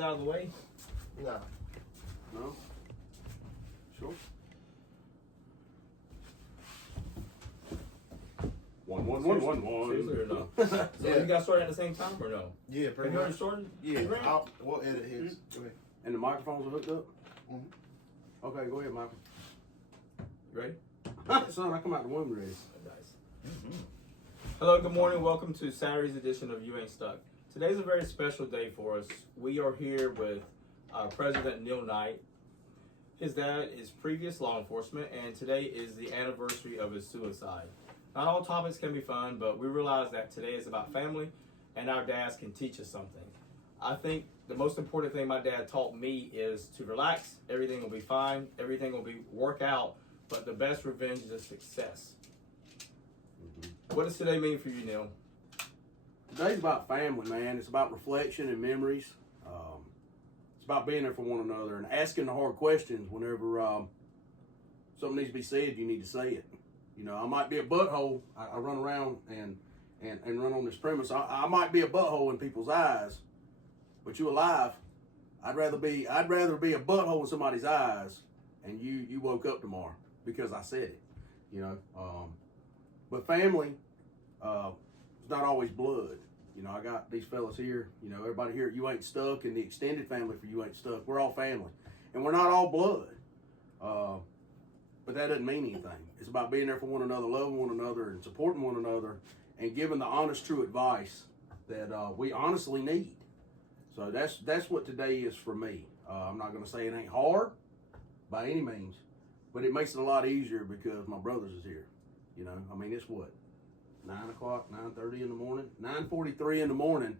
out of the way? No. No? Sure. 1 1 1 1 1. Seriously or no? So Yeah. you guys started at the same time or no? Yeah, Have pretty you already much. started? Yeah, Grant? we'll edit his. Go ahead. And the microphones are hooked up? Mhm. Okay, go ahead, Michael. You ready? Son, I come out the womb ready. Nice. Hello, good morning. Welcome to Saturday's edition of You Ain't Stuck. Today's a very special day for us. We are here with President Neil Knight. His dad is previous law enforcement, and today is the anniversary of his suicide. Not all topics can be fun, but we realize that today is about family, and our dads can teach us something. I think the most important thing my dad taught me is to relax. Everything will be fine. Everything will work out. But the best revenge is success. What does today mean for you, Neil? Today's about family, man. It's about reflection and memories. It's about being there for one another and asking the hard questions whenever something needs to be said. You need to say it. You know, I might be a butthole. I run around and run on this premise. I might be a butthole in people's eyes, but you alive. I'd rather be a butthole in somebody's eyes, and you woke up tomorrow because I said it. You know, but family is not always blood. You know, I got these fellas here. You know, everybody here at You Ain't Stuck and the extended family for You Ain't Stuck. We're all family, and we're not all blood. But that doesn't mean anything. It's about being there for one another, loving one another, and supporting one another, and giving the honest, true advice that we honestly need. So that's what today is for me. I'm not going to say it ain't hard by any means, but it makes it a lot easier because my brothers is here. You know, I mean, it's what, 9 o'clock, 9:30 in the morning, 9:43 in the morning,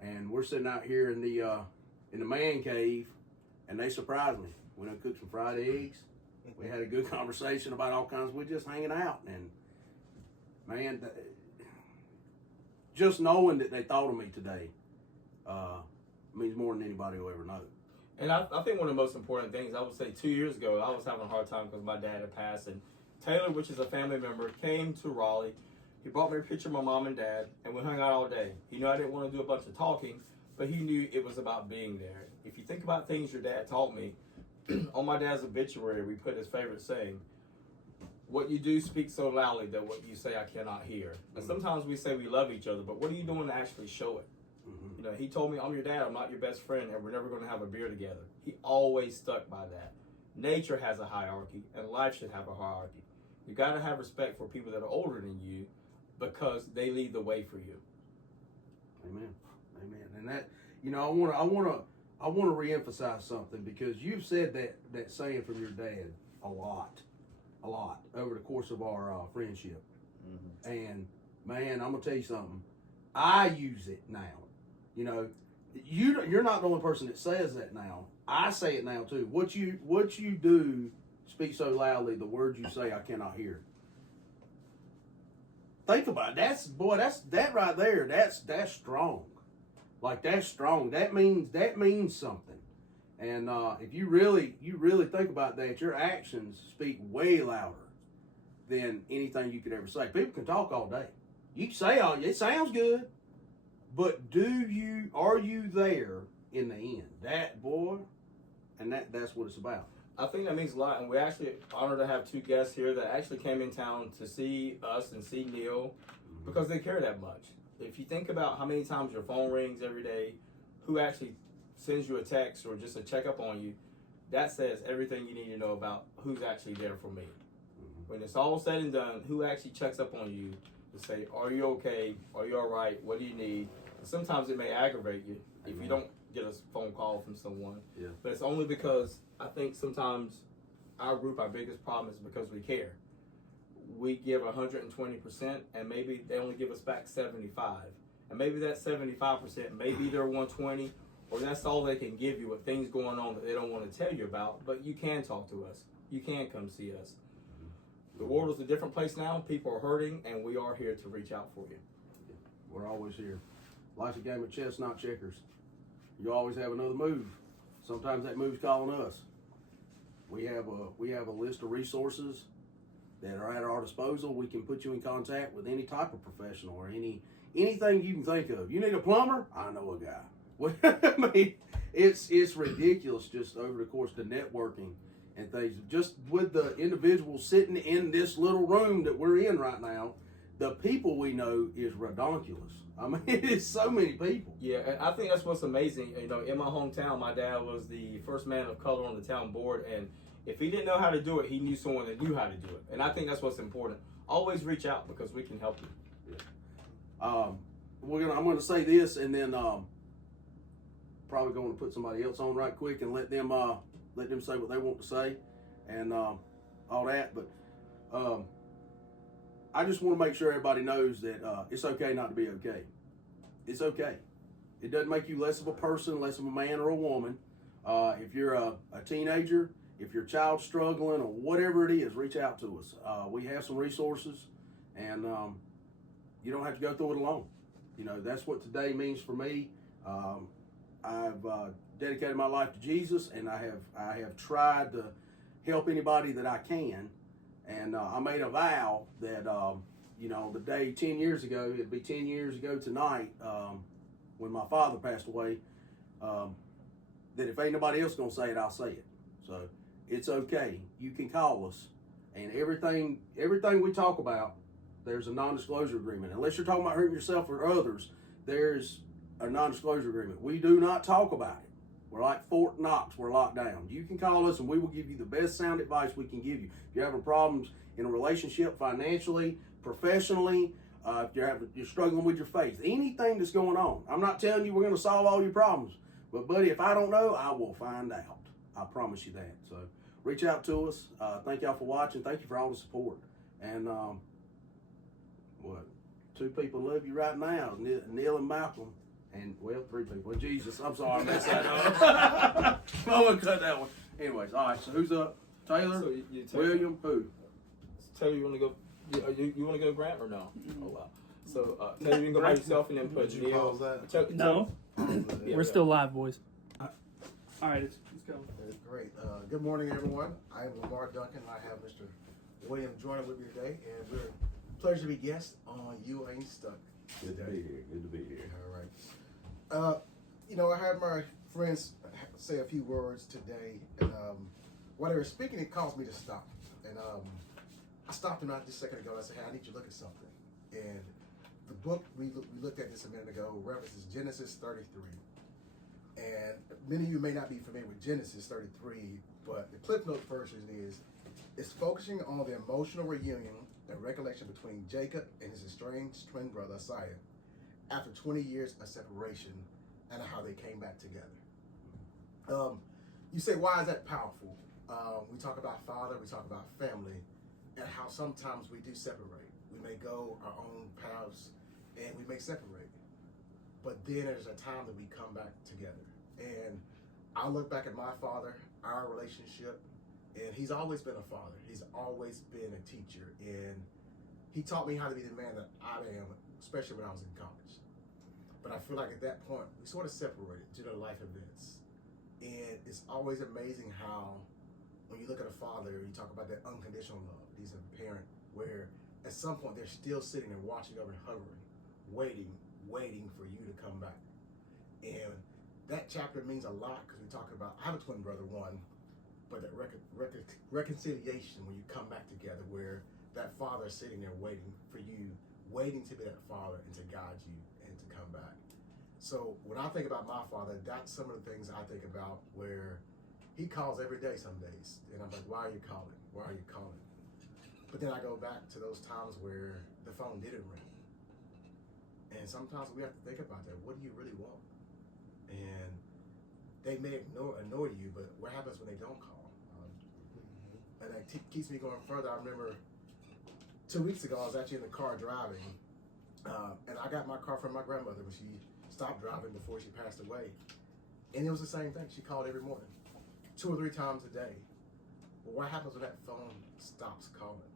and we're sitting out here in the man cave, and they surprised me. We done cooked some fried eggs. We had a good conversation about all kinds. We're just hanging out, and man, just knowing that they thought of me today means more than anybody will ever know. And I think one of the most important things, I would say 2 years ago, I was having a hard time because my dad had passed, and Taylor, which is a family member, came to Raleigh. He brought me a picture of my mom and dad, and we hung out all day. He knew I didn't want to do a bunch of talking, but he knew it was about being there. If you think about things your dad taught me, on my dad's obituary, we put his favorite saying, "What you do speaks so loudly that what you say I cannot hear." And sometimes we say we love each other, but what are you doing to actually show it? You know, he told me, "I'm your dad, I'm not your best friend, and we're never going to have a beer together." He always stuck by that. Nature has a hierarchy, and life should have a hierarchy. You got to have respect for people that are older than you because they lead the way for you. Amen. Amen. And that, you know, I want to reemphasize something because you've said that saying from your dad a lot over the course of our friendship. Mm-hmm. And man, I'm gonna tell you something. I use it now. You know, you're not the only person that says that now. I say it now too. What you do speaks so loudly. The words you say I cannot hear. Think about it. That right there. That's strong. Like that's strong. That means something. And if you really think about that, your actions speak way louder than anything you could ever say. People can talk all day. You can say it sounds good, but are you there in the end? That boy, and that's what it's about. I think that means a lot, and we're actually honored to have two guests here that actually came in town to see us and see Neil because they care that much. If you think about how many times your phone rings every day, who actually sends you a text or just a checkup on you, that says everything you need to know about who's actually there for me. When it's all said and done, who actually checks up on you to say, are you okay? Are you all right? What do you need? And sometimes it may aggravate you if you don't get a phone call from someone. Yeah. But it's only because I think sometimes our biggest problem is because we care. We give 120%, and maybe they only give us back 75%. And maybe that 75%, maybe they're 120, or that's all they can give you with things going on that they don't want to tell you about. But you can talk to us. You can come see us. The world is a different place now. People are hurting, and we are here to reach out for you. We're always here. Life's a game of chess, not checkers. You always have another move. Sometimes that move's calling us. We have a list of resources that are at our disposal. We can put you in contact with any type of professional or anything you can think of. You need a plumber? I know a guy. I mean, it's ridiculous just over the course of the networking and things. Just with the individuals sitting in this little room that we're in right now, the people we know is redonkulous. I mean, it's so many people. Yeah, and I think that's what's amazing. You know, in my hometown, my dad was the first man of color on the town board, and if he didn't know how to do it, he knew someone that knew how to do it. And I think that's what's important. Always reach out because we can help you. I'm gonna say this, and then probably going to put somebody else on right quick and let them say what they want to say, and all that. But I just want to make sure everybody knows that it's okay not to be okay. It's okay. It doesn't make you less of a person, less of a man or a woman. If you're a teenager, if your child's struggling or whatever it is, reach out to us. We have some resources, and you don't have to go through it alone. You know, that's what today means for me. I've dedicated my life to Jesus, and I have tried to help anybody that I can. And I made a vow that, the day 10 years ago, it'd be 10 years ago tonight, when my father passed away, that if ain't nobody else gonna say it, I'll say it. So it's okay. You can call us, and everything we talk about, there's a non-disclosure agreement. Unless you're talking about hurting yourself or others, there's a non-disclosure agreement. We do not talk about it. We're like Fort Knox. We're locked down. You can call us, and we will give you the best sound advice we can give you. If you're having problems in a relationship, financially, professionally, if you're struggling with your faith, anything that's going on, I'm not telling you we're going to solve all your problems. But, buddy, if I don't know, I will find out. I promise you that. So reach out to us. Thank y'all for watching. Thank you for all the support. And, two people love you right now, Neil and Malcolm. And, well, three people. Jesus, I'm sorry I messed that up. I'm going to cut that one. Anyways, all right, so who's up? Taylor? So William? Who? Taylor, you want to go? You want to go Grant or no? Oh, wow. So, Taylor, you can go by yourself and then put Did you Neil. pause that? No, Yeah, we're still live, boys. All right, let's go. That's great. Good morning, everyone. I am Lamar Duncan. I have Mr. William joining with me today, and we're pleasure to be guests on You Ain't Stuck. Good to be here. Good to be here. All right. I had my friends say a few words today, and while they were speaking, it caused me to stop. And I stopped them out just a second ago, and I said, hey, I need you to look at something. And the book, we looked at this a minute ago, references Genesis 33. And many of you may not be familiar with Genesis 33, but the Cliff Note version is focusing on the emotional reunion and recollection between Jacob and his estranged twin brother, Isaiah, after 20 years of separation and how they came back together. You say, why is that powerful? We talk about father, we talk about family, and how sometimes we do separate. We may go our own paths and we may separate. But then there's a time that we come back together. And I look back at my father, our relationship, and he's always been a father. He's always been a teacher. And he taught me how to be the man that I am, especially when I was in college. But I feel like at that point, we sort of separated due to life events. And it's always amazing how, when you look at a father, you talk about that unconditional love. He's a parent where at some point they're still sitting there watching over and hovering, waiting for you to come back. And that chapter means a lot because we talk about, I have a twin brother, one, but that reconciliation when you come back together where that father is sitting there waiting for you, waiting to be that father and to guide you and to come back. So when I think about my father, that's some of the things I think about where he calls every day some days. And I'm like, why are you calling? Why are you calling? But then I go back to those times where the phone didn't ring. And sometimes we have to think about that. What do you really want? And they may annoy you, but what happens when they don't call? And that keeps me going further. I remember 2 weeks ago, I was actually in the car driving, and I got my car from my grandmother when she stopped driving before she passed away. And it was the same thing. She called every morning, 2 or 3 times a day. But what happens when that phone stops calling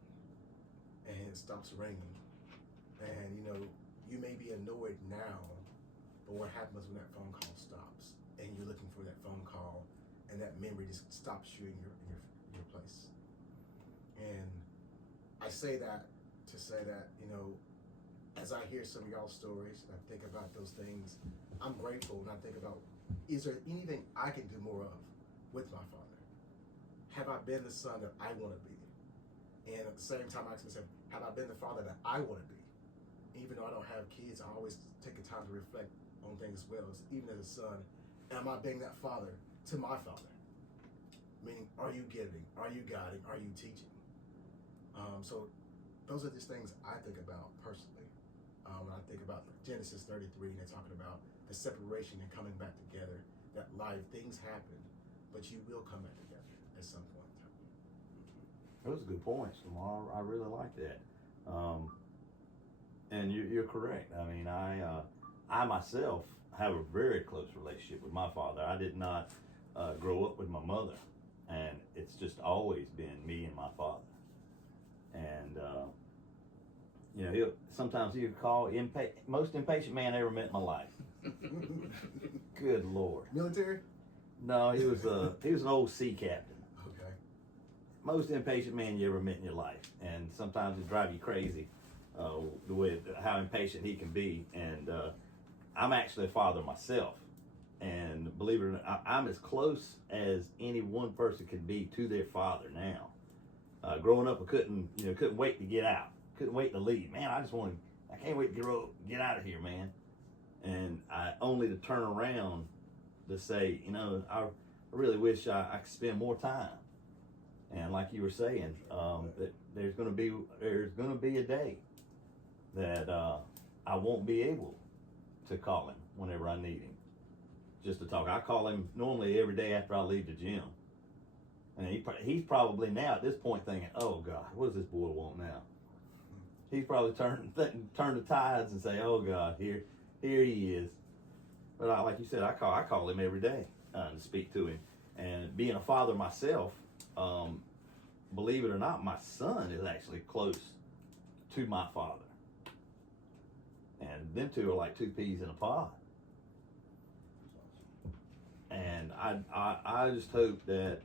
and it stops ringing? And you may be annoyed now, but what happens when that phone call stops and you're looking for that phone call and that memory just stops you in your place? And I say that to say that, as I hear some of y'all's stories and I think about those things, I'm grateful, and I think about is there anything I can do more of with my father? Have I been the son that I want to be? And at the same time, I ask myself, have I been the father that I want to be? Even though I don't have kids, I always take the time to reflect on things as well. So even as a son, am I being that father to my father? Meaning, are you giving? Are you guiding? Are you teaching? So those are just things I think about personally. When I think about Genesis 33, and they're talking about the separation and coming back together, that life, things happen, but you will come back together at some point in time. Those are good points, Lamar. I really like that. And you're correct. I mean, I myself have a very close relationship with my father. I did not grow up with my mother, and it's just always been me and my father. And you know, sometimes he'll call most impatient man I ever met in my life. Good Lord. Military? No, he was an old sea captain. Okay. Most impatient man you ever met in your life, and sometimes it drive you crazy, the way how impatient he can be. And I'm actually a father myself, and believe it or not, I'm as close as any one person can be to their father now. Growing up, I couldn't wait to get out, couldn't wait to leave. Man, I can't wait to get out of here, man. And I only to turn around to say, you know, I really wish I could spend more time. And like you were saying, that there's going to be a day that I won't be able to call him whenever I need him, just to talk. I call him normally every day after I leave the gym, and he's probably now at this point thinking, "Oh God, what does this boy want now?" He's probably turn the tides and say, "Oh God, here he is." But like you said, I call him every day to speak to him, and being a father myself. Believe it or not, my son is actually close to my father. And them two are like two peas in a pod. And I just hope that,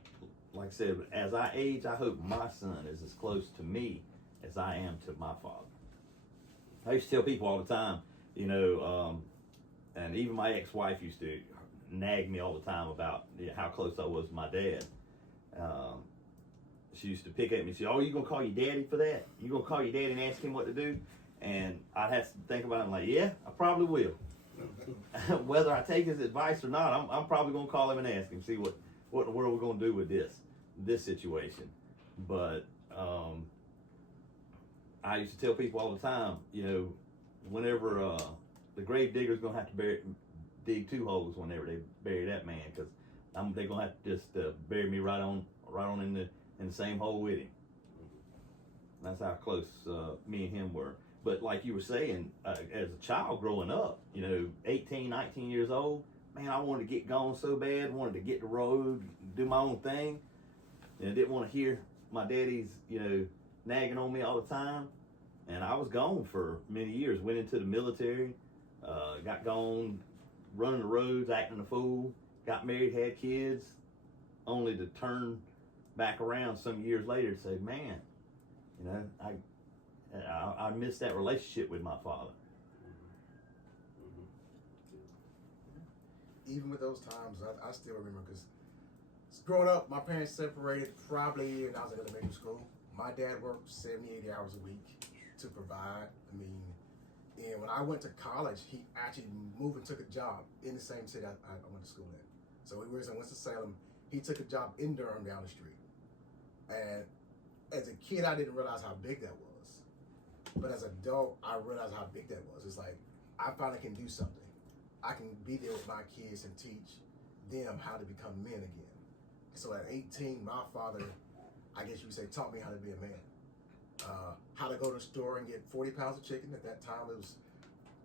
like I said, as I age, I hope my son is as close to me as I am to my father. I used to tell people all the time, you know, and even my ex-wife used to nag me all the time about how close I was to my dad. She used to pick at me and say, "Oh, you gonna call your daddy for that? You gonna call your daddy and ask him what to do?" And I'd have to think about it. I'm like, yeah, I probably will. Whether I take his advice or not, I'm probably gonna call him and ask him, see what in the world we're gonna do with this situation. But I used to tell people all the time, you know, whenever the grave digger's gonna have to dig two holes whenever they bury that man, because they're gonna have to just bury me right on in the same hole with him. That's how close me and him were. But like you were saying, as a child growing up, you know, 18, 19 years old, man, I wanted to get gone so bad, wanted to get the road, do my own thing, and didn't want to hear my daddy's, you know, nagging on me all the time. And I was gone for many years, went into the military, got gone, running the roads, acting a fool, got married, had kids, only to turn back around some years later to say, man, you know, I missed that relationship with my father. Even with those times, I still remember, because growing up, my parents separated probably when I was in elementary school. My dad worked 70, 80 hours a week to provide. I mean, and when I went to college, he actually moved and took a job in the same city I went to school in. So he was in Winston-Salem. He took a job in Durham down the street. And as a kid, I didn't realize how big that was. But as an adult, I realized how big that was. It's like, I finally can do something. I can be there with my kids and teach them how to become men again. So at 18, my father, I guess you would say, taught me how to be a man. How to go to the store and get 40 pounds of chicken. At that time, it was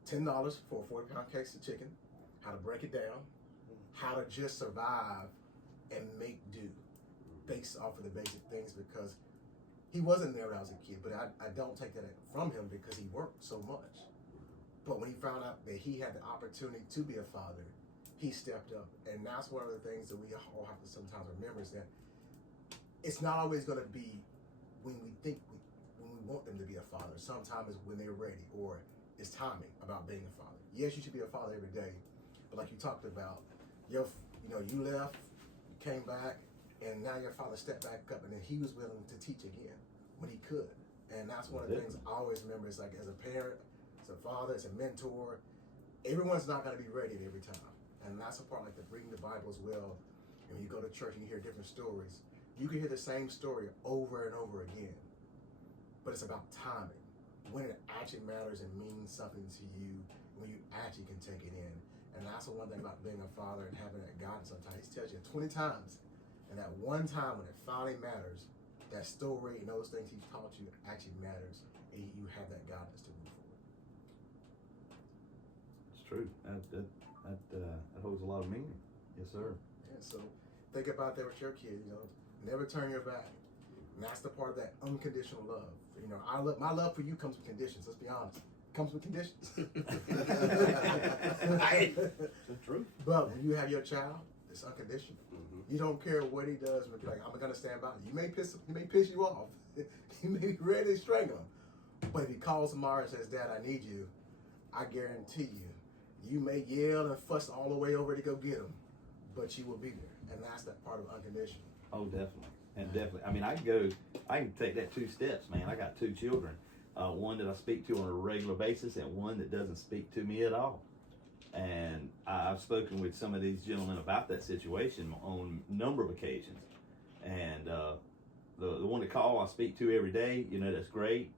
$10 for a 40-pound case of chicken. How to break it down. How to just survive and make do based off of the basic things, because he wasn't there when I was a kid, but I don't take that from him because he worked so much. But when he found out that he had the opportunity to be a father, he stepped up. And that's one of the things that we all have to sometimes remember, is that it's not always going to be when we want them to be a father. Sometimes it's when they're ready, or it's timing about being a father. Yes, you should be a father every day, but like you talked about, you left, came back, and now your father stepped back up, and then he was willing to teach again when he could. And that's one of the things I always remember. Is like, as a parent, as a father, as a mentor, everyone's not going to be ready at every time. And that's the part, like the reading the Bible as well. And when you go to church and you hear different stories, you can hear the same story over and over again. But it's about timing, when it actually matters and means something to you, when you actually can take it in. And that's the one thing about being a father and having that guidance. Sometimes he tells you 20 times, and that one time when it finally matters, that story and those things he's taught you actually matters, and you have that guidance to move forward. It's true. That holds a lot of meaning. Yes, sir. Yeah, so think about that with your kid. Never turn your back. And that's the part of that unconditional love. My love for you comes with conditions. Let's be honest. It comes with conditions. The truth. But when you have your child, it's unconditional. Mm-hmm. You don't care what he does. But you're like, I'm gonna stand by you. He may piss you off. You may be ready to strangle him. But if he calls tomorrow and says, "Dad, I need you," I guarantee you may yell and fuss all the way over to go get him, but you will be there. And that's that part of unconditional. Oh, definitely. And definitely. I mean, I can take that 2 steps, man. I got 2 children. One that I speak to on a regular basis and one that doesn't speak to me at all. And I've spoken with some of these gentlemen about that situation on a number of occasions. And the one that call I speak to every day, that's great.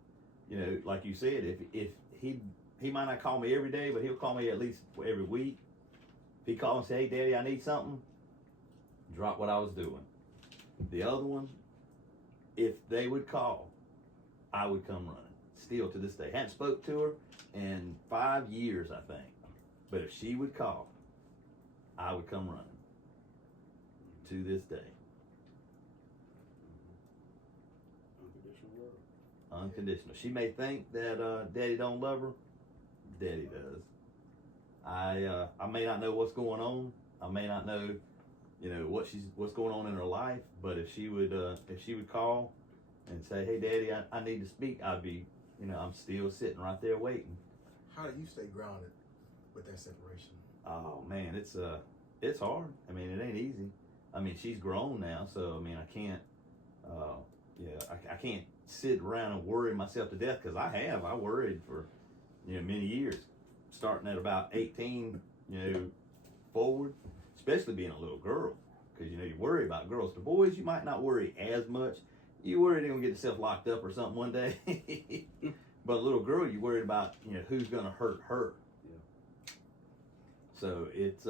Like you said, if he might not call me every day, but he'll call me at least every week. If he calls and say, "Hey, Daddy, I need something," drop what I was doing. The other one, if they would call, I would come running. Still to this day. Hadn't spoke to her in 5 years, I think. But if she would call, I would come running. To this day. Unconditional love. Unconditional. She may think that Daddy don't love her. Daddy does. I may not know what's going on. I may not know, what's going on in her life. But if she would call and say, "Hey, Daddy, I need to speak," I'd be, I'm still sitting right there waiting. How do you stay grounded with that separation? Oh man, it's hard. I mean, it ain't easy. I mean, she's grown now, so I mean, I can't, I can't sit around and worry myself to death, because I worried for, many years, starting at about 18, forward, especially being a little girl, because you worry about girls. The boys, you might not worry as much. You worry they're gonna get themselves locked up or something one day. But a little girl, you worried about, who's gonna hurt her. Yeah. So it's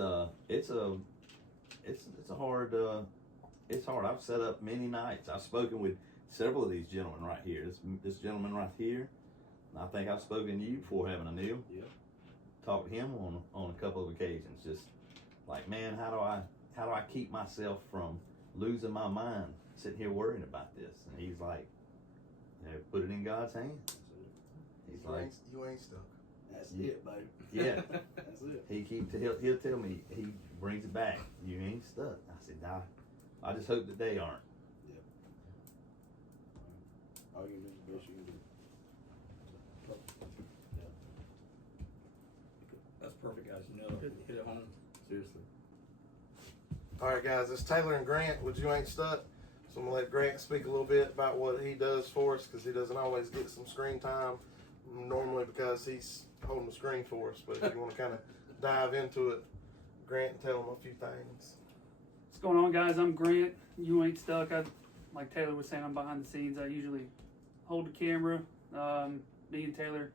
hard. It's hard. I've set up many nights. I've spoken with several of these gentlemen right here. This gentleman right here. I think I've spoken to you before, having a meal. Yeah. Talked to him on a couple of occasions. Just like, man, how do I keep myself from losing my mind sitting here worrying about this? And he's like, put it in God's hands. He's like, you ain't stuck. That's it, baby. Yeah. That's it. He'll tell me, he brings it back. You ain't stuck. I said, nah, I just hope that they aren't. Yeah. All you can do is the best you can do. Yeah. That's perfect, guys. Hit it home. Seriously. All right, guys, it's Taylor and Grant with You Ain't Stuck. So I'm going to let Grant speak a little bit about what he does for us, because he doesn't always get some screen time, normally because he's holding the screen for us. But if you want to kind of dive into it, Grant, and tell him a few things. What's going on, guys? I'm Grant. You Ain't Stuck. Like Taylor was saying, I'm behind the scenes. I usually hold the camera. Me and Taylor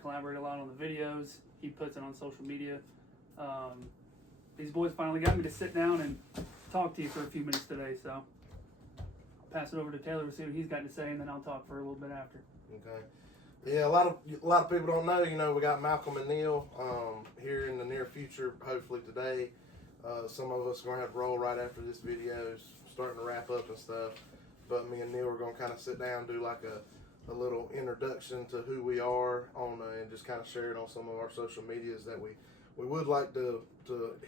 collaborate a lot on the videos. He puts it on social media. These boys finally got me to sit down and talk to you for a few minutes today, so I'll pass it over to Taylor to see what he's got to say, and then I'll talk for a little bit after. Okay. Yeah, a lot of people don't know. We got Malcolm and Neil here in the near future. Hopefully today, some of us are gonna have to roll right after this video, starting to wrap up and stuff. But me and Neil are gonna kind of sit down, do like a little introduction to who we are and just kind of share it on some of our social medias that we would like to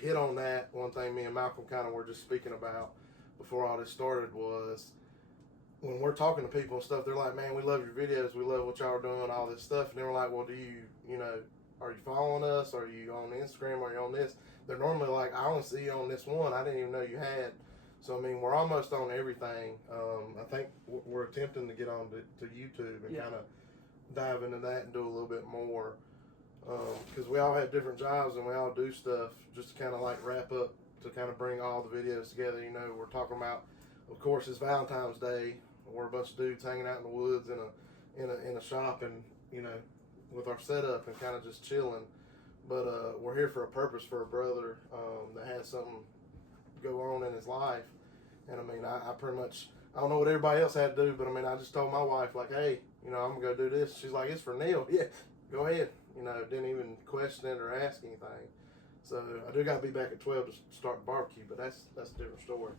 hit on that. One thing me and Malcolm kind of were just speaking about before all this started was, when we're talking to people and stuff, they're like, "Man, we love your videos. We love what y'all are doing, all this stuff." And they were like, "Well, do you are you following us? Are you on Instagram? Are you on this? They're normally like, I only see you on this one. I didn't even know you had. So I mean, we're almost on everything. I think we're attempting to get on to YouTube and kind of dive into that and do a little bit more, because we all have different jobs and we all do stuff just to kind of like wrap up to kind of bring all the videos together. You know, we're talking about, of course, it's Valentine's Day. We're a bunch of dudes hanging out in the woods in a shop, and you know, with our setup and kind of just chilling. But we're here for a purpose, for a brother that has something go on in his life. And I mean, I pretty much, I don't know what everybody else had to do, but I mean, I just told my wife, like, hey, you know, I'm gonna go do this. She's like, it's for Neil. Yeah, go ahead. You know, didn't even question it or ask anything. So I do got to be back at 12 to start the barbecue, but that's a different story.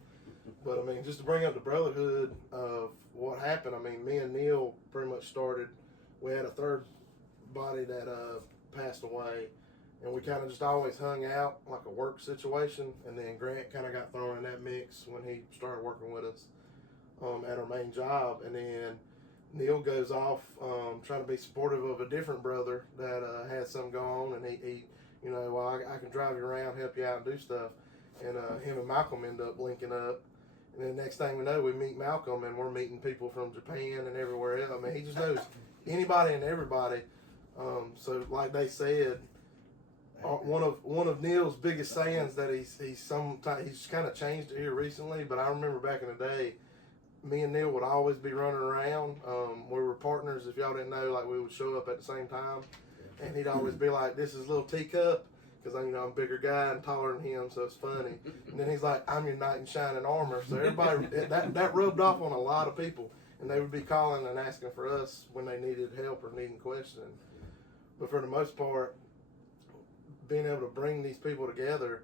But I mean, just to bring up the brotherhood of what happened, I mean, me and Neil pretty much started. We had a third body that passed away, and we kind of just always hung out like a work situation. And then Grant kind of got thrown in that mix when he started working with us at our main job. And then Neil goes off trying to be supportive of a different brother that had something going on, and he you know, well, I can drive you around, help you out, and do stuff. And him and Malcolm end up linking up. And then next thing we know, we meet Malcolm, and we're meeting people from Japan and everywhere else. I mean, he just knows anybody and everybody. So like they said, one of Neil's biggest sayings that he's kind of changed it here recently, but I remember back in the day, me and Neil would always be running around. We were partners. If y'all didn't know, like we would show up at the same time, and he'd always be like, "This is little teacup," because I'm a bigger guy and taller than him, so it's funny. And then he's like, "I'm your knight in shining armor." So everybody that rubbed off on a lot of people, and they would be calling and asking for us when they needed help or needing questioning. But for the most part, being able to bring these people together,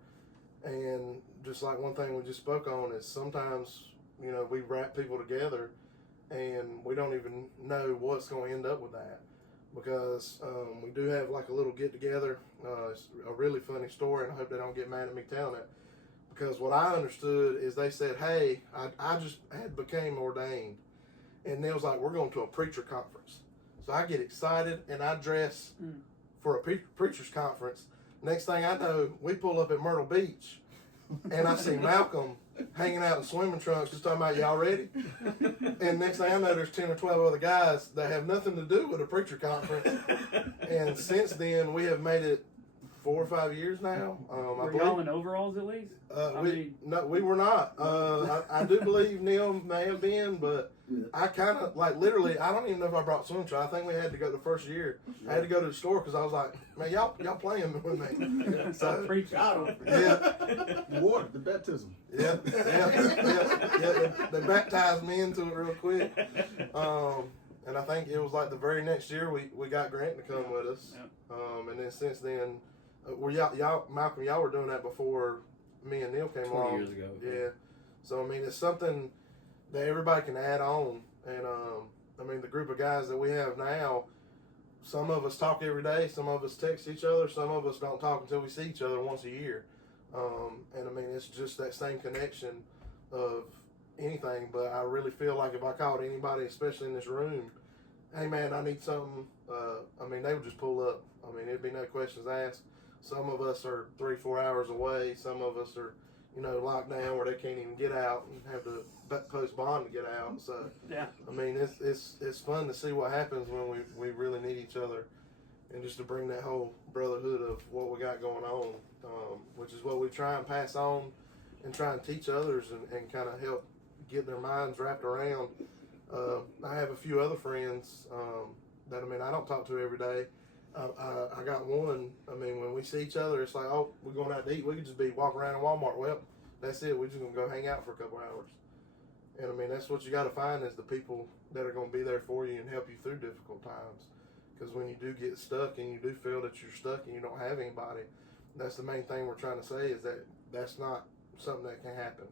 and just like one thing we just spoke on is sometimes, you know, we wrap people together and we don't even know what's going to end up with that, because we do have like a little get together. It's a really funny story, and I hope they don't get mad at me telling it, because what I understood is they said, hey, I just had became ordained, and Neil's like, we're going to a preacher conference. So I get excited and I dress for a preacher's conference. Next thing I know, we pull up at Myrtle Beach, and I see Malcolm hanging out in swimming trunks, just talking about, y'all ready? And next thing I know, there's 10 or 12 other guys that have nothing to do with a preacher conference. And since then, we have made it 4 or 5 years now. Were y'all in overalls at least? No, we were not. I do believe Neil may have been, but I kind of, like, literally, I don't even know if I brought swim trunks. I think we had to go the first year. I had to go to the store because I was like, man, y'all playing with me. So, Water, the baptism. Yeah. They baptized me into it real quick. And I think it was like the very next year we got Grant to come with us. And then since then, y'all, Malcolm, y'all were doing that before me and Neil came 20 along. years ago. Yeah. So I mean, it's something that everybody can add on. And I mean, the group of guys that we have now, some of us talk every day, some of us text each other, some of us don't talk until we see each other once a year. And I mean, it's just that same connection of anything. But I really feel like if I called anybody, especially in this room, hey man, I need something, I mean, they would just pull up. I mean, it'd be no questions asked. Some of us are 3-4 hours away. Some of us are, you know, locked down where they can't even get out and have to post bond to get out. So, Yeah. I mean, it's fun to see what happens when we really need each other, and just to bring that whole brotherhood of what we got going on, which is what we try and pass on and try and teach others and kind of help get their minds wrapped around. I have a few other friends that, I mean, I don't talk to every day. I got one, I mean, when we see each other, it's like, oh, we're going out to eat. We could just be walking around in Walmart. Well, that's it. We're just going to go hang out for a couple hours. And, I mean, that's what you got to find, is the people that are going to be there for you and help you through difficult times. Because when you do get stuck and you do feel that you're stuck and you don't have anybody, that's the main thing we're trying to say, is that that's not something that can happen.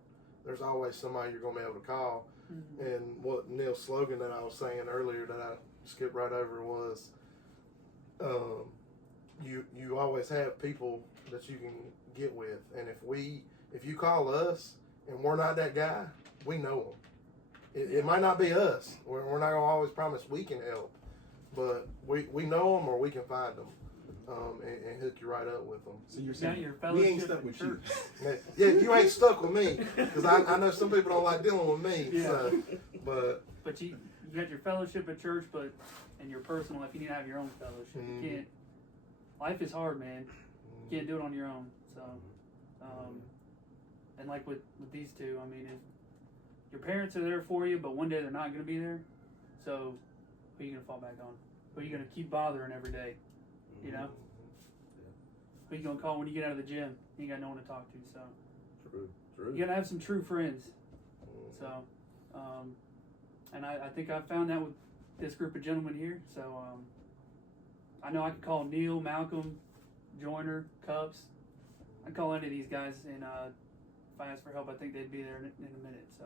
There's always somebody you're going to be able to call. Mm-hmm. And what Neil's slogan that I was saying earlier that I skipped right over was, you always have people that you can get with, and if you call us and we're not that guy, we know them. It might not be us. We're not gonna always promise we can help, but we know them or we can find them. and hook you right up with them. So you're Got saying your we ain't fellowship stuck at with you. church. Yeah, you ain't stuck with me because I know some people don't like dealing with me. Yeah. So, but But you got your fellowship at church, but in your personal life, you need to have your own fellowship. Mhm. You can't. Life is hard, man. You can't do it on your own. So, and like with these two, I mean, if your parents are there for you, but one day they're not going to be there. So, who are you going to fall back on? Who are you going to keep bothering every day? You know? Who are you going to call when you get out of the gym? You ain't got no one to talk to. So, True. you got to have some true friends. So, and I think I found that with this group of gentlemen here. So, I know I could call Neil, Malcolm, Joyner, Cups. I'd call any of these guys, and if I asked for help, I think they'd be there in a minute. So,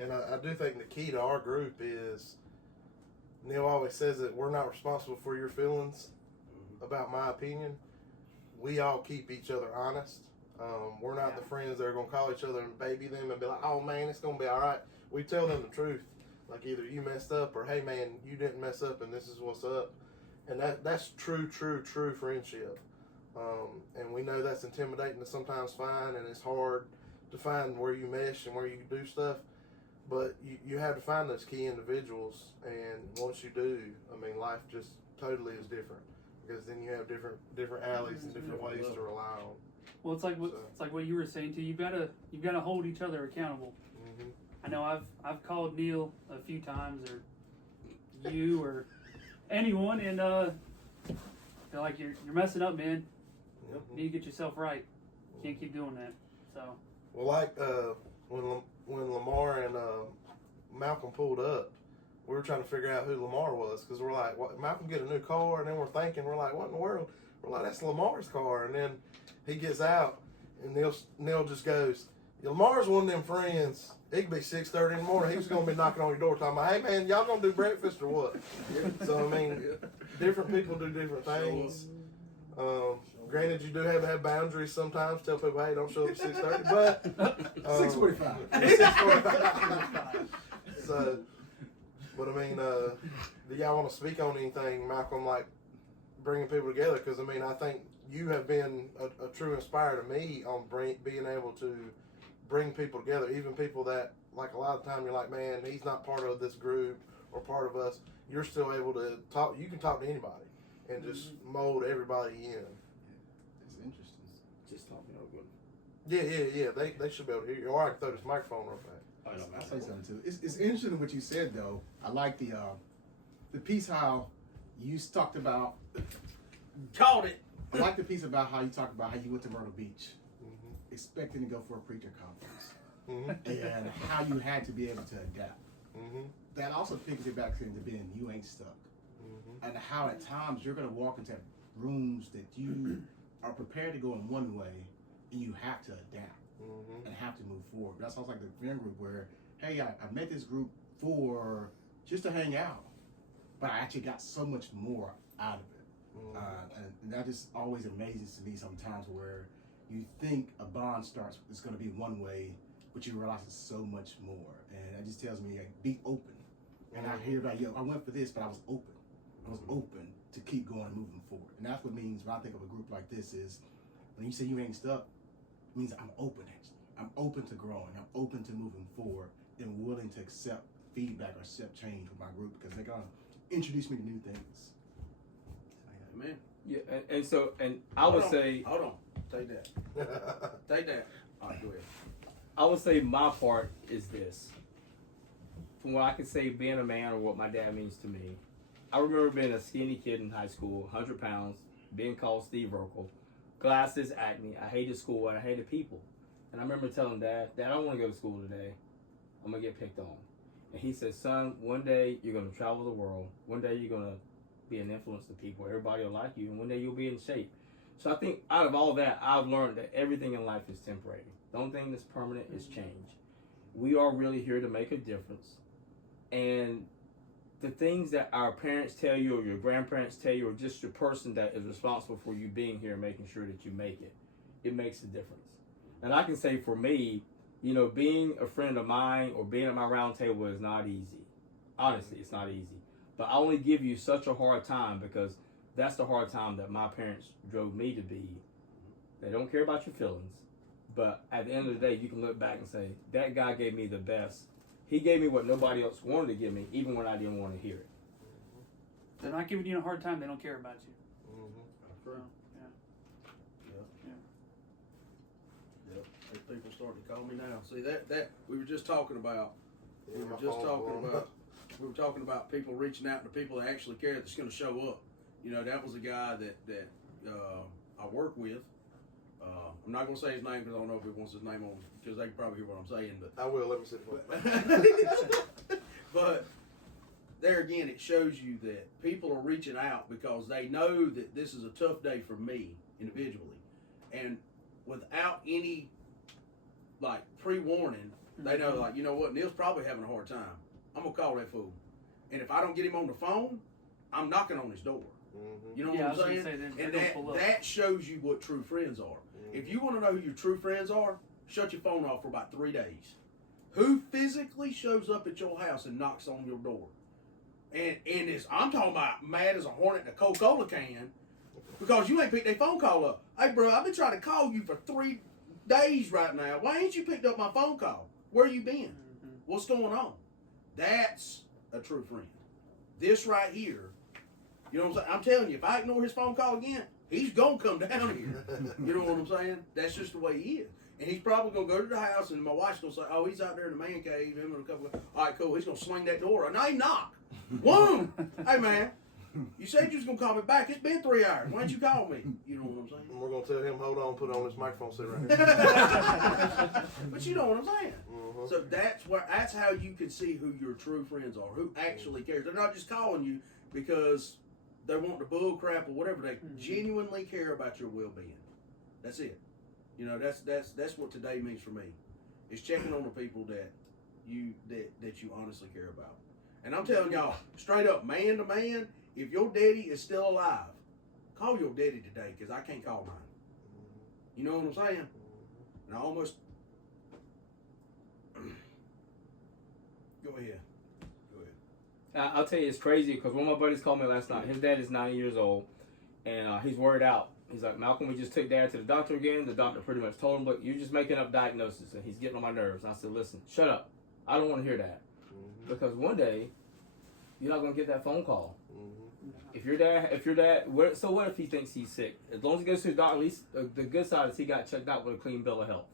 and I do think the key to our group is Neil always says that we're not responsible for your feelings about my opinion. We all keep each other honest. We're not the friends that are going to call each other and baby them and be like, oh man, it's going to be all right. We tell them the truth. Like either you messed up or hey man, you didn't mess up and this is what's up. And that's true friendship. And we know that's intimidating to sometimes find, and it's hard to find where you mesh and where you do stuff. But you have to find those key individuals, and once you do, I mean, life just totally is different because then you have different alleys and different ways to rely on. well, it's like what you were saying too. You've got to hold each other accountable. Mm-hmm. I know I've called Neil a few times, or you, or anyone, and they're like, you're messing up, man. Mm-hmm. You need to get yourself right. You can't keep doing that. So, Well, like when Lamar and Malcolm pulled up, we were trying to figure out who Lamar was because we're like, what, Malcolm get a new car, and then we're like, what in the world? We're like, that's Lamar's car, and then he gets out, and Neil just goes, Lamar's one of them friends. It could be 6:30 in the morning. He's gonna be knocking on your door talking about, hey man, y'all gonna do breakfast or what? So I mean, different people do different things. Granted, you do have boundaries sometimes. Tell people, hey, don't show up at 6:30, but 6:45. 6:45. So, but I mean, do y'all want to speak on anything, Malcolm, like bringing people together? Because I mean, I think you have been a true inspire to me on being able to bring people together, even people that, like, a lot of the time you're like, man, he's not part of this group or part of us. You're still able to talk. You can talk to anybody and just mold everybody in. It's interesting. Just talking over good. Yeah. They should be able to hear you. Or I can throw this microphone real fast. I'll say something too. It's interesting what you said though. I like the piece how you talked about. Called it. I like the piece about how you talked about how you went to Myrtle Beach, expecting to go for a preacher conference, and how you had to be able to adapt. That also picks it back into being you ain't stuck, and how at times you're gonna walk into rooms that you are prepared to go in one way, and you have to adapt and have to move forward. That's also like the friend group where, hey, I met this group for just to hang out, but I actually got so much more out of it. And that just always amazes to me sometimes where you think a bond starts, it's going to be one way, but you realize it's so much more. And that just tells me, like, be open. And I hear about, I went for this, but I was open. I was open to keep going and moving forward. And that's what it means when I think of a group like this is, when you say you ain't stuck, it means I'm open, actually. I'm open to growing. I'm open to moving forward and willing to accept feedback or accept change with my group because they're going to introduce me to new things. Amen. Yeah, and I would say, Hold on. Take that. Take that. All right, go ahead. I would say my part is this. From what I can say, being a man or what my dad means to me, I remember being a skinny kid in high school, 100 pounds, being called Steve Urkel, glasses, acne. I hated school and I hated people. And I remember telling Dad, I don't want to go to school today. I'm going to get picked on. And he said, son, one day you're going to travel the world. One day you're going to be an influence to people. Everybody will like you. And one day you'll be in shape. So I think out of all that, I've learned that everything in life is temporary. The only thing that's permanent is change. We are really here to make a difference. And the things that our parents tell you or your grandparents tell you or just your person that is responsible for you being here and making sure that you make it, it makes a difference. And I can say for me, being a friend of mine or being at my round table is not easy. Honestly, it's not easy. But I only give you such a hard time because that's the hard time that my parents drove me to be. They don't care about your feelings, but at the end of the day, you can look back and say, that guy gave me the best. He gave me what nobody else wanted to give me, even when I didn't want to hear it. They're not giving you a hard time. They don't care about you. That's true. Yep. If people starting to call me now. See that we were just talking about. Yeah, We were my just phone's talking blowing about. up. We were talking about people reaching out to people that actually care that's going to show up. You know, that was a guy that I work with. I'm not going to say his name because I don't know if he wants his name on, because they can probably hear what I'm saying. But I will. Let me sit down. but there again, it shows you that people are reaching out because they know that this is a tough day for me individually, and without any like pre-warning, they know, like, you know what, Neil's probably having a hard time. I'm gonna call that fool, and if I don't get him on the phone, I'm knocking on his door. You know Yeah, I was what I'm gonna saying? say, they're And gonna pull up. that shows you what true friends are. If you want to know who your true friends are, shut your phone off for about 3 days. Who physically shows up at your house and knocks on your door? And I'm talking about mad as a hornet in a Coca-Cola can because you ain't picked their phone call up. Hey, bro, I've been trying to call you for 3 days right now. Why ain't you picked up my phone call? Where you been? What's going on? That's a true friend. This right here, you know what I'm saying? I'm telling you, if I ignore his phone call again, he's going to come down here. You know what I'm saying? That's just the way he is. And he's probably going to go to the house, and my wife's going to say, oh, he's out there in the man cave, him and a couple of, all right, cool, he's going to swing that door. And I knock. Boom! Hey, man, you said you was going to call me back. It's been 3 hours. Why didn't you call me? You know what I'm saying? And we're gonna tell him, hold on, put on this microphone, sit right here. But you know what I'm saying. So that's how you can see who your true friends are, who actually cares. They're not just calling you because they want the bull crap or whatever. They genuinely care about your well-being. That's it. You know, that's what today means for me. Is checking on the people that you honestly care about. And I'm telling y'all, straight up, man to man, if your daddy is still alive, call your daddy today, because I can't call mine. You know what I'm saying? And I almost go ahead. I'll tell you, it's crazy because one of my buddies called me last night. His dad is 90 years old, and he's worried out. He's like, Malcolm, we just took Dad to the doctor again. The doctor pretty much told him, look, you're just making up diagnoses, and he's getting on my nerves. And I said, listen, shut up. I don't want to hear that. Because one day, you're not going to get that phone call. If your dad, so what if he thinks he's sick? As long as he goes to the doctor, at least the good side is he got checked out with a clean bill of health.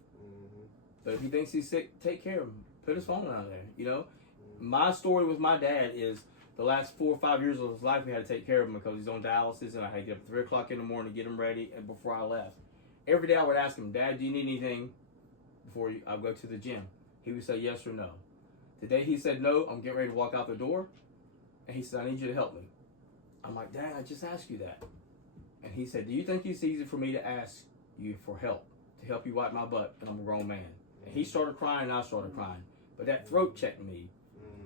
But if he thinks he's sick, take care of him. Put his phone out there, you know? My story with my dad is the last 4 or 5 years of his life, we had to take care of him because he's on dialysis, and I had to get up at 3 o'clock in the morning to get him ready and before I left. Every day I would ask him, Dad, do you need anything before I go to the gym? He would say yes or no. The day he said no, I'm getting ready to walk out the door, and he said, I need you to help me. I'm like, Dad, I just asked you that. And he said, do you think it's easy for me to ask you for help, to help you wipe my butt, and I'm a grown man? And he started crying, and I started crying. But that throat checked me,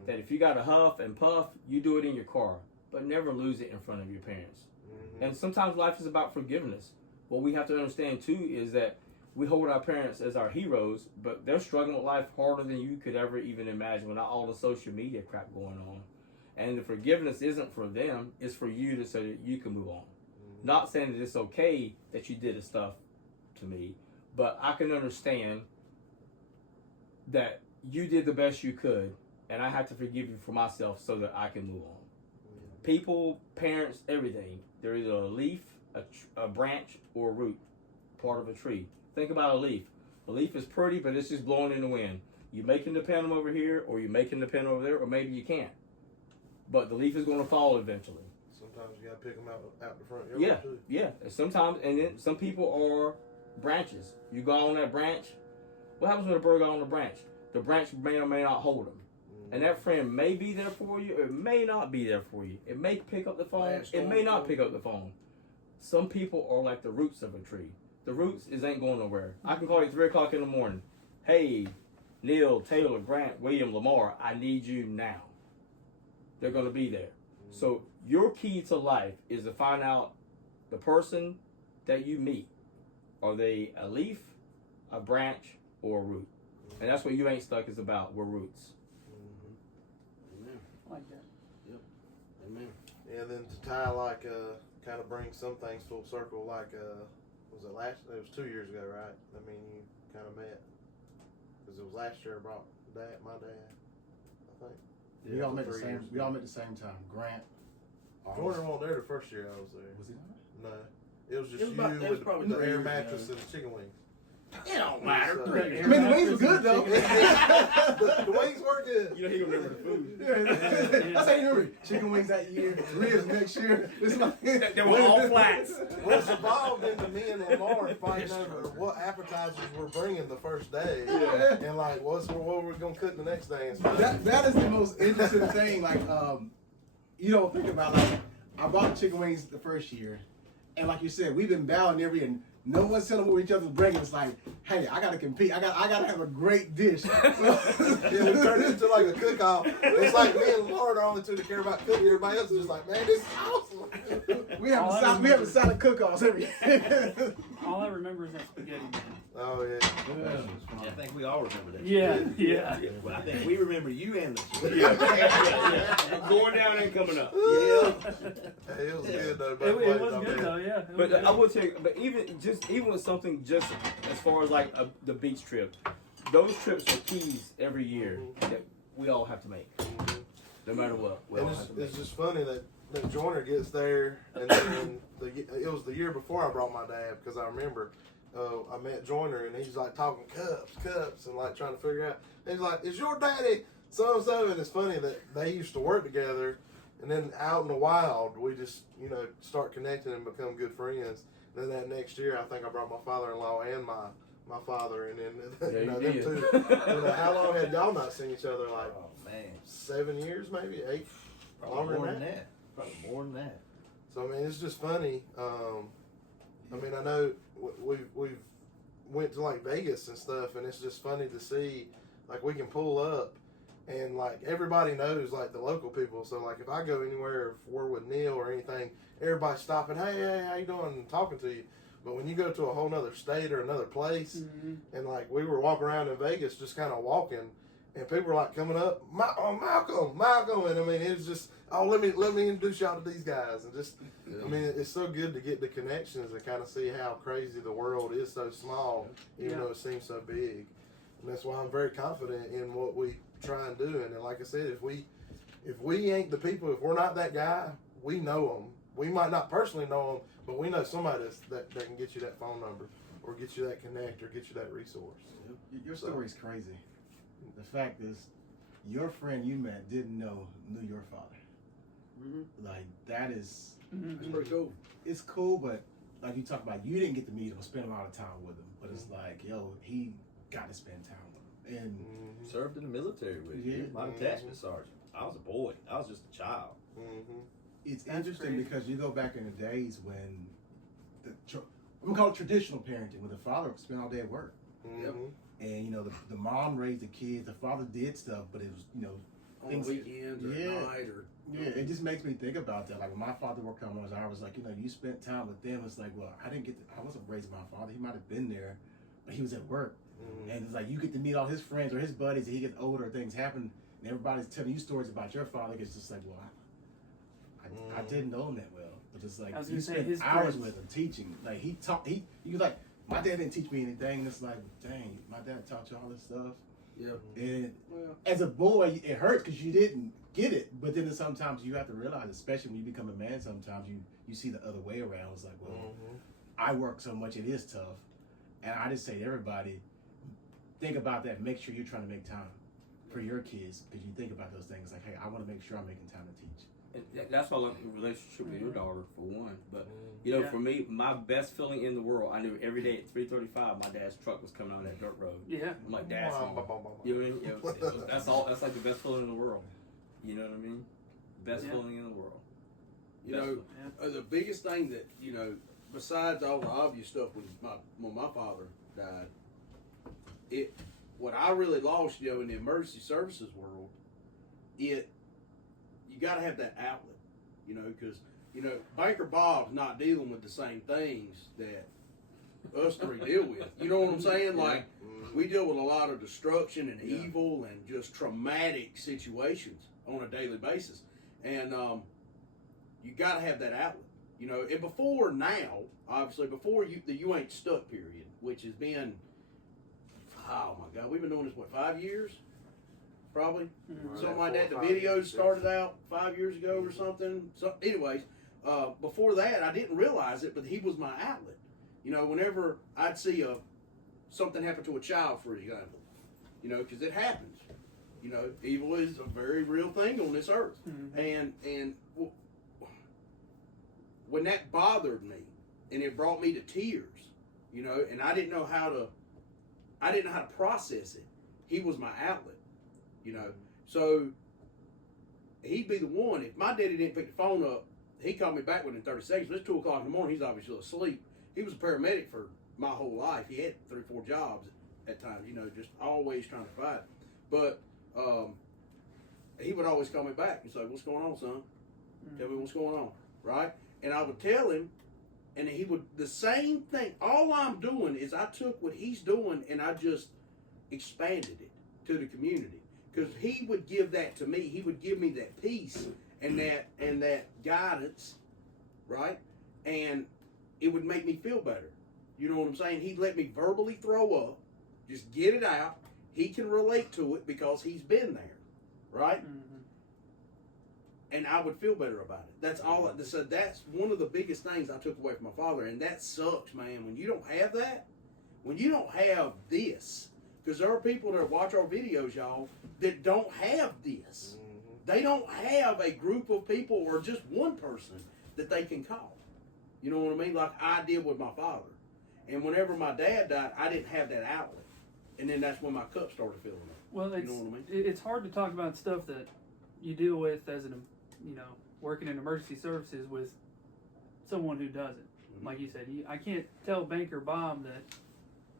that if you got to huff and puff, you do it in your car, but never lose it in front of your parents. And sometimes life is about forgiveness. What we have to understand, too, is that we hold our parents as our heroes, but they're struggling with life harder than you could ever even imagine without all the social media crap going on. And the forgiveness isn't for them, it's for you so that you can move on. Not saying that it's okay that you did this stuff to me, but I can understand that you did the best you could, and I have to forgive you for myself so that I can move on. People, parents, everything. They're either a leaf, a branch, or a root, part of a tree. Think about a leaf. A leaf is pretty, but it's just blowing in the wind. You're making the pendulum over here, or you're making the pendulum over there, or maybe you can't. But the leaf is going to fall eventually. Sometimes you gotta pick them out the front yard too. Yeah. Sometimes, and then some people are branches. You go on that branch. What happens when a bird got on the branch? The branch may or may not hold them. And that friend may be there for you, or it may not be there for you. It may pick up the phone, it may not pick up the phone. Some people are like the roots of a tree. The roots ain't going nowhere. I can call you 3 o'clock in the morning. Hey, Neil, Taylor, Grant, William, Lamar, I need you now. They're going to be there. So your key to life is to find out the person that you meet. Are they a leaf, a branch, or a root? And that's what You Ain't Stuck is about. We're roots. Amen. I like that. Yep. Amen. And then to tie like kind of bring some things full circle. Like, was it last? It was 2 years ago, right? I mean, you kind of met because it was last year. I brought my dad. I think. We all met the 3 same. years We all ago. met the same time. Grant. Jordan wasn't there the first year I was there. Was he not? No, it was just It was you about- it was with probably the 3 air years mattress ago. and the chicken wings. It don't matter. So- Air I mean, the wings mattress were good and though. chicken. The wings were good. You know he gonna remember the food. Yeah. I say you remember chicken wings that year, ribs next year. It's like They were all flats. Well, it's evolved into me and Lamar fighting over what appetizers we're bringing the first day, and like what we're gonna cook the next day and stuff. that is the most interesting thing. Like, you don't think about like I bought chicken wings the first year, and like you said, we've been battling every year. No one's telling what each other's bringing. It's like, hey, I gotta compete. I gotta have a great dish. Yeah, we turned it into like a cook-off. It's like me and Lamar are the only two that care about cooking. Everybody else is just like, man, this is awesome. we have a salad cook-offs every year. All I remember is that spaghetti. Oh yeah. I think we all remember that. Yeah. Well, I think we remember you and the Yeah. Going down and coming up. Yeah. Hey, it was good though. It was good though, yeah. It was But good. I will tell you, but even with something just as far as like the beach trip, those trips are keys every year that we all have to make, no matter what. We all And have to it's make. just funny that Joyner gets there, and then it was the year before I brought my dad because I remember I met Joyner and he's like talking cups, and like trying to figure out. And he's like, "Is your daddy so and so?" And it's funny that they used to work together, and then out in the wild we just start connecting and become good friends. Then that next year I think I brought my father-in-law and my father, and then Yeah, you them did. two. How long had y'all not seen each other? Like Oh man, 7 years, maybe 8. probably Longer more than than that. Probably more than that. So I mean, it's just funny. I mean, I know we've went to like Vegas and stuff, and it's just funny to see like we can pull up, and like everybody knows like the local people. So like if I go anywhere, if we're with Neil or anything, everybody's stopping. Hey, how you doing? And talking to you. But when you go to a whole nother state or another place, and like we were walking around in Vegas, just kind of walking, and people were like coming up, Malcolm, and I mean it was just, oh let me introduce y'all to these guys, and just I mean it's so good to get the connections and kind of see how crazy the world is so small, even though it seems so big, and that's why I'm very confident in what we try and do. And like I said, if we ain't the people, if we're not that guy, we know them. We might not personally know them, but we know somebody that can get you that phone number or get you that connect or get you that resource. Your story's crazy. The fact is, your friend you met knew your father. Like that is, That's pretty cool. it's cool, but like you talk about, you didn't get to meet him, spend a lot of time with him, but it's like, yo, he got to spend time with him, and Served in the military with Yeah. you. My detachment sergeant. I was a boy. I was just a child. it's That's interesting crazy. because you go back in the days when I'm gonna call it traditional parenting, where the father would spend all day at work, and the mom raised the kids, the father did stuff, but it was On things- weekends or Yeah. at night or Yeah, it just makes me think about that. Like when my father worked on those hours, like you spent time with them. It's like, well, I wasn't raising my father. He might have been there, but he was at work, and it's like you get to meet all his friends or his buddies. And he gets older, things happen, and everybody's telling you stories about your father. It's just like, well, I didn't know him that well, but it's like I was you gonna say, spent his hours friends- with him teaching. Like he taught. He was like, my dad didn't teach me anything. And it's like, dang, my dad taught you all this stuff. And well, as a boy, it hurts because you didn't get it. But then sometimes you have to realize, especially when you become a man, sometimes you see the other way around. It's like, well, I work so much, it is tough. And I just say to everybody, think about that. Make sure you're trying to make time for your kids, because you think about those things. Like, hey, I want to make sure I'm making time to teach. And that's why I like the relationship with your daughter for one. But Yeah. for me, my best feeling in the world, I knew every day at 3:35 my dad's truck was coming on that dirt road. Yeah. I'm like, Dad's home. You know what I mean? That's all. That's like the best feeling in the world. You know what I mean? Best Yeah. feeling in the world. you know, the biggest thing that besides all the obvious stuff when my father died, what I really lost, in the emergency services world, you got to have that outlet, because Banker Bob's not dealing with the same things that us three deal with. You know what I'm saying? Like we deal with a lot of destruction and evil and just traumatic situations on a daily basis, and you got to have that outlet. You know, and before now, obviously, before the you ain't stuck period, which has been, oh my God, we've been doing this, what, 5 years? Probably? Something like that. The videos started out 5 years ago or something. So, anyways, before that, I didn't realize it, but he was my outlet. You know, whenever I'd see something happen to a child, for example, you know, because it happens. You know, evil is a very real thing on this earth. And when that bothered me, and it brought me to tears, you know, and I didn't know how to process it. He was my outlet, you know. So he'd be the one. If my daddy didn't pick the phone up, he called me back within 30 seconds. It's 2 o'clock in the morning. He's obviously asleep. He was a paramedic for my whole life. He had 3 or 4 jobs at times, you know, just always trying to fight. But he would always call me back and say, "What's going on, son? Tell me what's going on," right? And I would tell him, and he would, the same thing. All I'm doing is I took what he's doing and I just expanded it to the community. Because he would give that to me. He would give me that peace and that guidance, right? And it would make me feel better. You know what I'm saying? He'd let me verbally throw up, just get it out. He can relate to it because he's been there, right? And I would feel better about it. That's all. So that's one of the biggest things I took away from my father, and that sucks, man. When you don't have that, when you don't have this, because there are people that watch our videos, y'all, that don't have this. They don't have a group of people or just one person that they can call. You know what I mean? Like I did with my father. And whenever my dad died, I didn't have that outlet. And then that's when my cup started filling up. Well, you know what I mean? It's hard to talk about stuff that you deal with as working in emergency services with someone who doesn't. Like you said, I can't tell Banker Bob that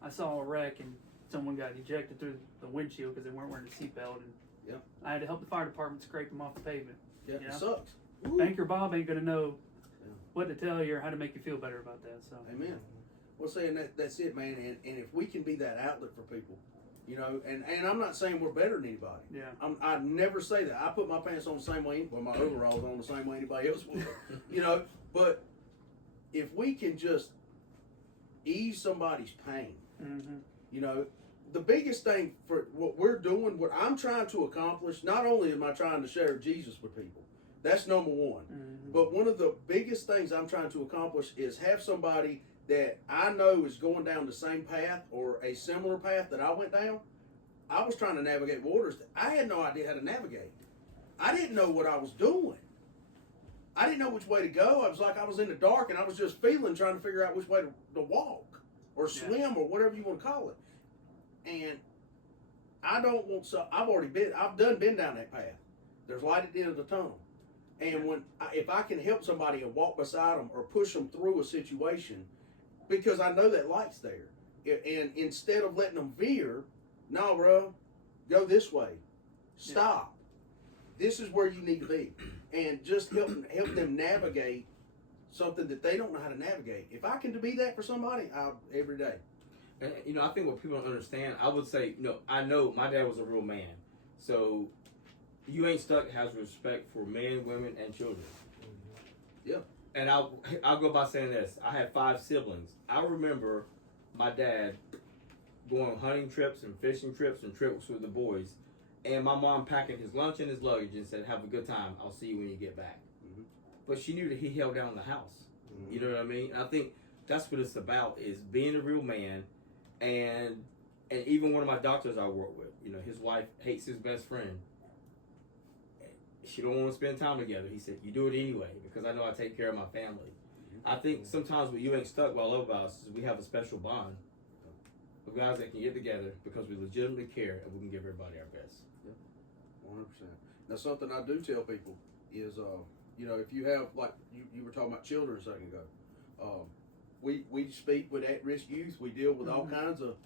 I saw a wreck and someone got ejected through the windshield because they weren't wearing a seatbelt, and I had to help the fire department scrape them off the pavement. Yeah, it sucks. Banker Bob ain't gonna know what to tell you or how to make you feel better about that. So, amen. Well, saying that's it, man. And if we can be that outlet for people, you know, and I'm not saying we're better than anybody. Yeah. I never say that. I put my pants on the same way, well, my overalls on the same way anybody else would, you know. But if we can just ease somebody's pain, you know, the biggest thing for what we're doing, what I'm trying to accomplish, not only am I trying to share Jesus with people, that's number one. But one of the biggest things I'm trying to accomplish is have somebody that I know is going down the same path or a similar path that I went down. I was trying to navigate waters that I had no idea how to navigate. I didn't know what I was doing. I didn't know which way to go. I was like I was in the dark and I was just trying to figure out which way to walk or swim or whatever you want to call it. And I don't want I've been down that path. There's light at the end of the tunnel. And if I can help somebody and walk beside them or push them through a situation, because I know that light's there. And instead of letting them veer, no, bro, go this way. Stop. This is where you need to be. And just help them navigate something that they don't know how to navigate. If I can be that for somebody, every day. And, you know, I think what people don't understand, I would say, you know, I know my dad was a real man. So You Ain't Stuck has respect for men, women, and children. Yeah. And I'll go by saying this. I had 5 siblings. I remember my dad going on hunting trips and fishing trips and trips with the boys. And my mom packing his lunch and his luggage and said, "Have a good time. I'll see you when you get back." But she knew that he held down the house. You know what I mean? And I think that's what it's about, is being a real man. And even one of my doctors I work with, you know, his wife hates his best friend. She don't want to spend time together. He said, "You do it anyway because I know I take care of my family." I think sometimes what You Ain't Stuck, what I love about us, is we have a special bond of guys that can get together because we legitimately care and we can give everybody our best. 100%. Now, something I do tell people is, you know, if you have, like you were talking about children a second ago, we speak with at-risk youth. We deal with all kinds of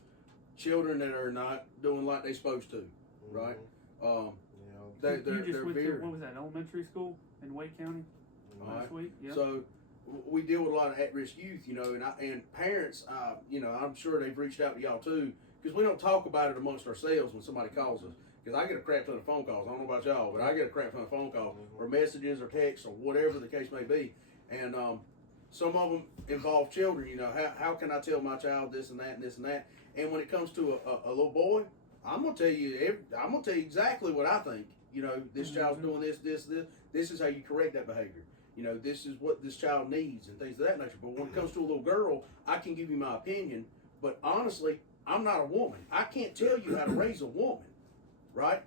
children that are not doing like they're supposed to, right? They're you just went very, to, what was that, elementary school in Wake County last week? Yep. So we deal with a lot of at-risk youth, you know, and parents, you know, I'm sure they've reached out to y'all too, because we don't talk about it amongst ourselves when somebody calls us. Because I get a crap ton of phone calls. I don't know about y'all, but I get a crap ton of phone calls or messages or texts or whatever the case may be. And Some of them involve children. You know, how can I tell my child this and that and this and that? And when it comes to a little boy, I'm gonna tell you exactly what I think. You know, this child's doing this. This is how you correct that behavior. You know, this is what this child needs and things of that nature. But when it comes to a little girl, I can give you my opinion. But honestly, I'm not a woman. I can't tell you how to raise a woman, right?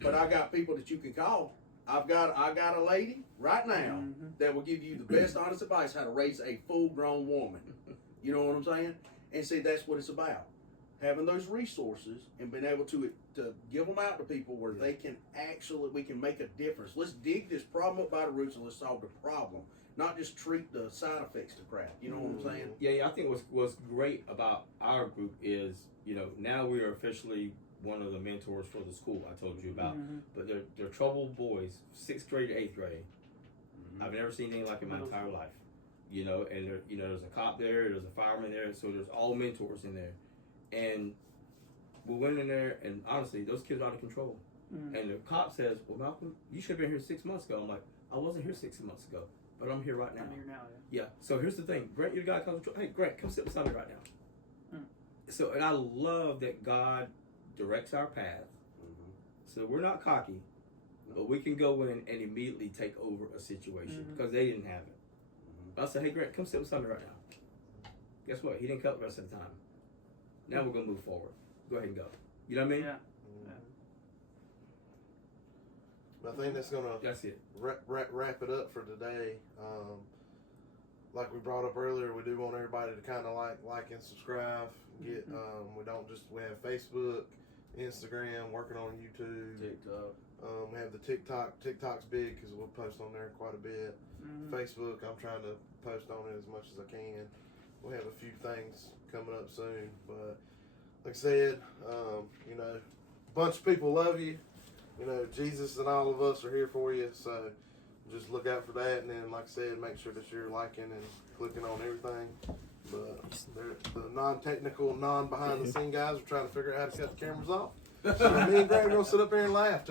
But I got people that you can call. I got a lady right now that will give you the best honest advice how to raise a full-grown woman. You know what I'm saying? And see, that's what it's about. Having those resources and being able to give them out to people where they can we can make a difference. Let's dig this problem up by the roots and let's solve the problem, not just treat the side effects to crap. You know what I'm saying? Yeah, I think what's great about our group is, you know, now we are officially one of the mentors for the school I told you about. But they're troubled boys, 6th grade to 8th grade. I've never seen anything like it in my entire life. You know, and there's a cop there, there's a fireman there, so there's all mentors in there. And we went in there, and honestly, those kids are out of control. And the cop says, "Well, Malcolm, you should have been here 6 months ago." I'm like, "I wasn't here 6 months ago, but I'm here right now." I'm here now. Yeah. So here's the thing, Grant, you're the guy that comes. Hey, Grant, come sit beside me right now. So, and I love that God directs our path. So we're not cocky, but we can go in and immediately take over a situation because they didn't have it. But I said, "Hey, Grant, come sit beside me right now." Guess what? He didn't cut the rest of the time. Now we're gonna move forward. Go ahead and go. You know what I mean? Yeah. I think that's gonna That's it. wrap it up for today. Like we brought up earlier, we do want everybody to kind of like and subscribe. Get we have Facebook, Instagram, working on YouTube, TikTok. We have the TikTok. TikTok's big because we'll post on there quite a bit. Facebook, I'm trying to post on it as much as I can. We have a few things coming up soon, but like I said, you know, a bunch of people love you. You know, Jesus and all of us are here for you, so just look out for that. And then, like I said, make sure that you're liking and clicking on everything. But the non-technical, non-behind-the-scene guys are trying to figure out how to cut the cameras off. So me and Greg are going to sit up here and laugh.